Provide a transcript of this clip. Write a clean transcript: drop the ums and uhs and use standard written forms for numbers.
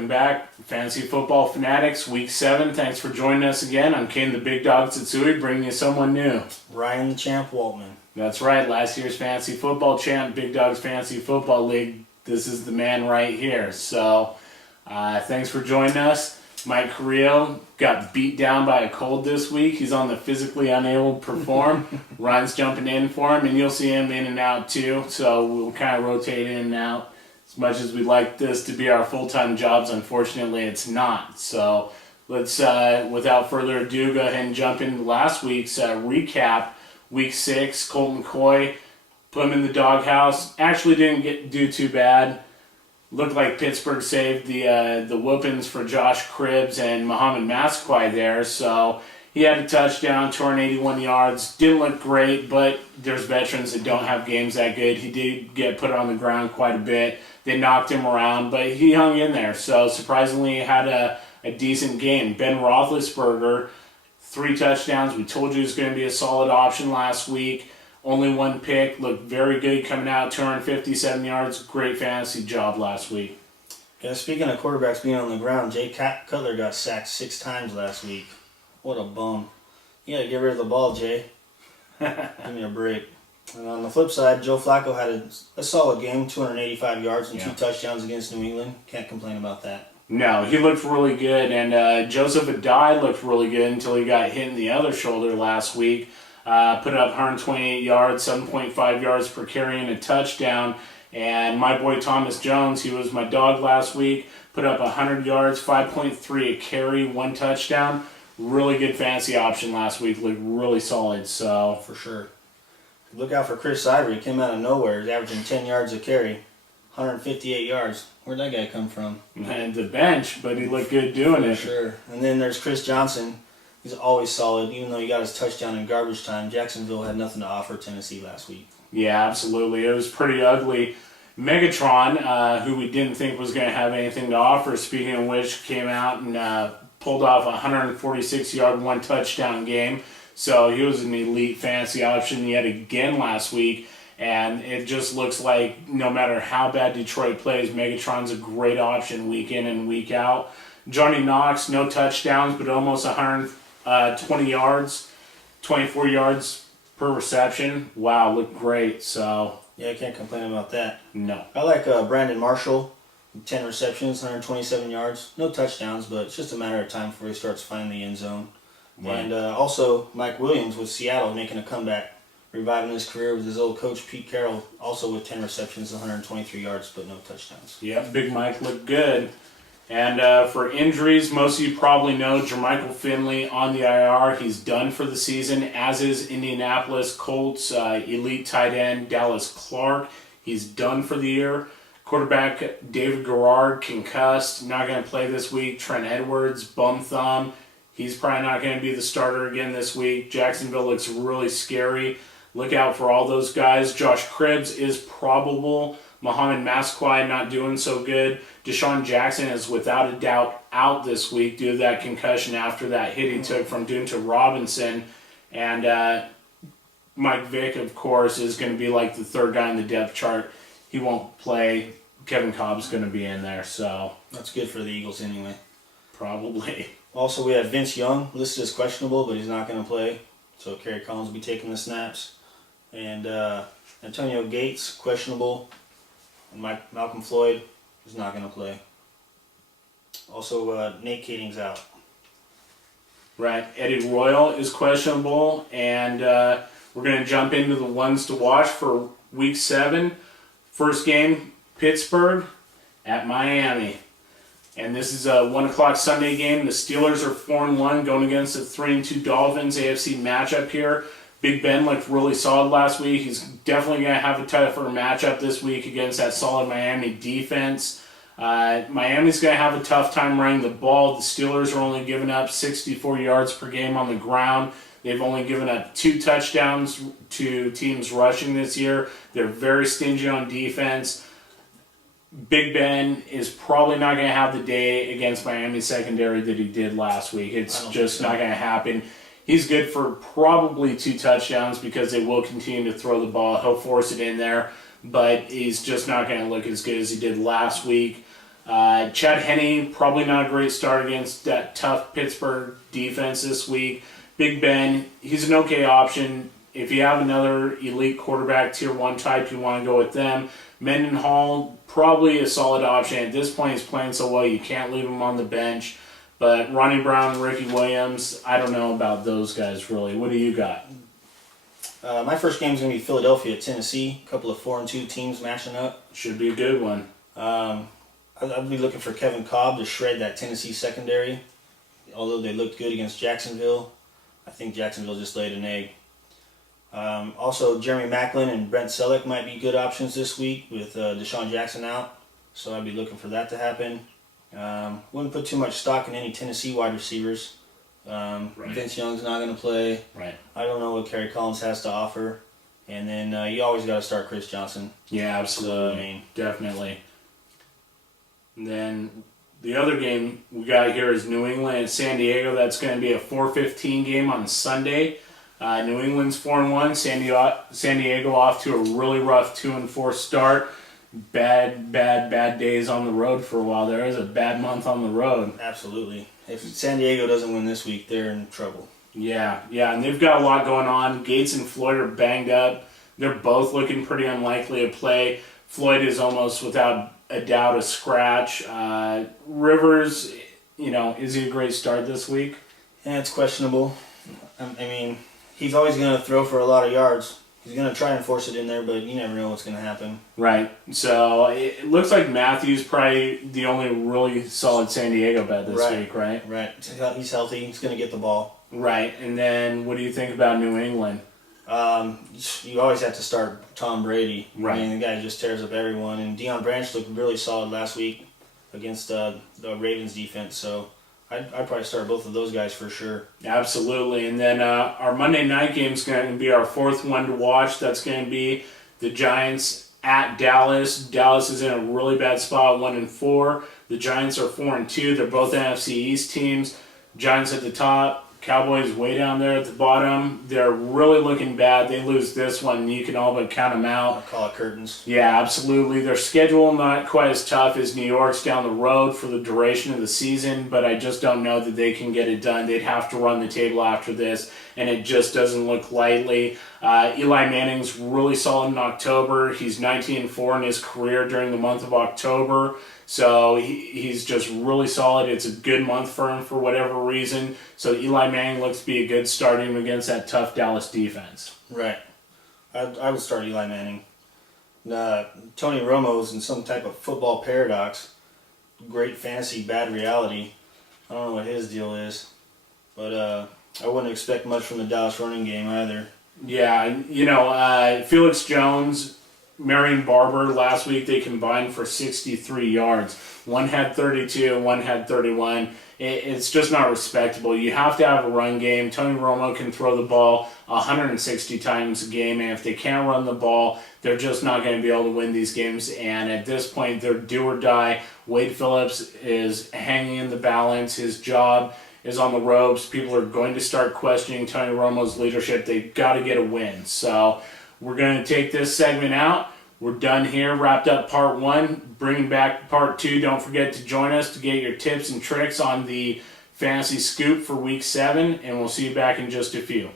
Welcome back, Fantasy Football Fanatics, Week 7. Thanks for joining us again. I'm Caine, the Big Dog Tsutsui, bringing you someone new. Ryan, the champ, Waltman. That's right, last year's Fantasy Football champ, Big Dog's Fantasy Football League. This is the man right here. So, thanks for joining us. Mike Carrillo got beat down by a cold this week. He's on the physically unable to perform. Ryan's jumping in for him, and you'll see him in and out too. So we'll kind of rotate in and out. As much as we'd like this to be our full-time jobs, unfortunately it's not. So let's, without further ado, go ahead and jump into last week's recap. Week 6, Colt McCoy, put him in the doghouse. Actually didn't do too bad. Looked like Pittsburgh saved the whoopings for Josh Cribbs and Muhammad Massaquoi there. So he had a touchdown, 281 yards. Didn't look great, but there's veterans that don't have games that good. He did get put on the ground quite a bit. They knocked him around, but he hung in there. So surprisingly, he had a decent game. Ben Roethlisberger, 3 touchdowns. We told you he was going to be a solid option last week. Only 1 pick. Looked very good coming out, 257 yards. Great fantasy job last week. Yeah, speaking of quarterbacks being on the ground, Jay Cutler got sacked 6 times last week. What a bum. You got to get rid of the ball, Jay. Give me a break. And on the flip side, Joe Flacco had a solid game, 285 yards and 2 touchdowns against New England. Can't complain about that. No, he looked really good, and Joseph Adai looked really good until he got hit in the other shoulder last week. Put up 128 yards, 7.5 yards per carry, and a touchdown. And my boy Thomas Jones, he was my dog last week, put up 100 yards, 5.3 a carry, 1 touchdown. Really good fantasy option last week. Looked really solid. So for sure. Look out for Chris Ivory. He came out of nowhere. He's averaging 10 yards a carry, 158 yards. Where'd that guy come from? And the bench, but he looked good doing it. For sure. And then there's Chris Johnson. He's always solid, even though he got his touchdown in garbage time. Jacksonville had nothing to offer Tennessee last week. Yeah, absolutely. It was pretty ugly. Megatron, who we didn't think was going to have anything to offer, speaking of which, came out and pulled off a 146-yard, 1 touchdown game. So he was an elite fantasy option yet again last week. And it just looks like no matter how bad Detroit plays, Megatron's a great option week in and week out. Johnny Knox, no touchdowns, but almost 120 yards, 24 yards per reception. Wow, looked great. So yeah, I can't complain about that. No. I like Brandon Marshall, 10 receptions, 127 yards. No touchdowns, but it's just a matter of time before he starts finding the end zone. Right. And also Mike Williams with Seattle making a comeback, reviving his career with his old coach Pete Carroll, also with 10 receptions, 123 yards, but no touchdowns. Yeah, Big Mike looked good. And for injuries, most of you probably know Jermichael Finley on the IR. He's done for the season, as is Indianapolis Colts elite tight end Dallas Clark. He's done for the year. Quarterback David Garrard concussed, not going to play this week. Trent Edwards, bum thumb. He's probably not going to be the starter again this week. Jacksonville looks really scary. Look out for all those guys. Josh Cribbs is probable. Muhammad Massaquoi not doing so good. Deshaun Jackson is without a doubt out this week due to that concussion after that hit he took from Dunta Robinson. And Mike Vick, of course, is going to be like the 3rd guy in the depth chart. He won't play. Kevin Cobb's going to be in there. So that's good for the Eagles anyway. Probably. Also, we have Vince Young listed as questionable, but he's not going to play. So Kerry Collins will be taking the snaps. And Antonio Gates, questionable. And Malcolm Floyd is not going to play. Also, Nate Kading's out. Right. Eddie Royal is questionable. And we're going to jump into the ones to watch for Week 7. First game, Pittsburgh at Miami. And this is a 1 o'clock Sunday game. The Steelers are 4-1 going against the 3-2 Dolphins AFC matchup here. Big Ben looked really solid last week. He's definitely going to have a tougher matchup this week against that solid Miami defense. Miami's going to have a tough time running the ball. The Steelers are only giving up 64 yards per game on the ground. They've only given up 2 touchdowns to teams rushing this year. They're very stingy on defense. Big Ben is probably not going to have the day against Miami secondary that he did last week. It's just not going to happen. He's good for probably 2 touchdowns because they will continue to throw the ball. He'll force it in there, but he's just not going to look as good as he did last week. Chad Henne, probably not a great start against that tough Pittsburgh defense this week. Big Ben, he's an okay option. If you have another elite quarterback, tier 1 type, you want to go with them. Mendenhall, probably a solid option. At this point, he's playing so well, you can't leave him on the bench. But Ronnie Brown and Ricky Williams, I don't know about those guys, really. What do you got? My first game is going to be Philadelphia at Tennessee. A couple of 4-2 teams matching up. Should be a good one. I'd be looking for Kevin Cobb to shred that Tennessee secondary. Although they looked good against Jacksonville, I think Jacksonville just laid an egg. Also, Jeremy Maclin and Brent Selleck might be good options this week with Deshaun Jackson out. So I'd be looking for that to happen. Wouldn't put too much stock in any Tennessee wide receivers. Right. Vince Young's not going to play. Right. I don't know what Kerry Collins has to offer. And then you always got to start Chris Johnson. Yeah, absolutely. So, I mean, definitely. And then the other game we got here is New England and San Diego. That's going to be a 4:15 game on Sunday. New England's 4-1. San Diego off to a really rough 2-4 start. Bad days on the road for a while. There is a bad month on the road. Absolutely. If San Diego doesn't win this week, they're in trouble. Yeah, and they've got a lot going on. Gates and Floyd are banged up. They're both looking pretty unlikely to play. Floyd is almost without a doubt a scratch. Rivers, is he a great start this week? Yeah, it's questionable. I mean, he's always going to throw for a lot of yards. He's going to try and force it in there, but you never know what's going to happen. Right. So it looks like Matthews probably the only really solid San Diego bet this week, right? Right. He's healthy. He's going to get the ball. Right. And then what do you think about New England? You always have to start Tom Brady. Right. I mean, the guy just tears up everyone. And Deion Branch looked really solid last week against the Ravens defense. So I'd probably start both of those guys for sure. Absolutely. And then our Monday night game is going to be our fourth one to watch. That's going to be the Giants at Dallas. Dallas is in a really bad spot, 1-4. The Giants are 4-2. They're both NFC East teams. Giants at the top. Cowboys way down there at the bottom. They're really looking bad. They lose this one, you can all but count them out. I'll call it curtains. Yeah, absolutely. Their schedule not quite as tough as New York's down the road for the duration of the season, but I just don't know that they can get it done. They'd have to run the table after this, and it just doesn't look likely. Eli Manning's really solid in October. He's 19-4 in his career during the month of October. So he's just really solid. It's a good month for him for whatever reason. So Eli Manning looks to be a good starting against that tough Dallas defense. Right. I would start Eli Manning. Tony Romo's in some type of football paradox. Great fantasy, bad reality. I don't know what his deal is. But I wouldn't expect much from the Dallas running game either. Yeah, Felix Jones, Marion Barber, last week they combined for 63 yards. One had 32 and one had 31. It's just not respectable. You have to have a run game. Tony Romo can throw the ball 160 times a game, and if they can't run the ball, they're just not going to be able to win these games. And at this point, they're do or die. Wade Phillips is hanging in the balance. His job is on the ropes. People are going to start questioning Tony Romo's leadership. They've got to get a win. So we're going to take this segment out. We're done here, wrapped up part 1, bringing back part 2. Don't forget to join us to get your tips and tricks on the Fantasy Scoop for week 7, and we'll see you back in just a few.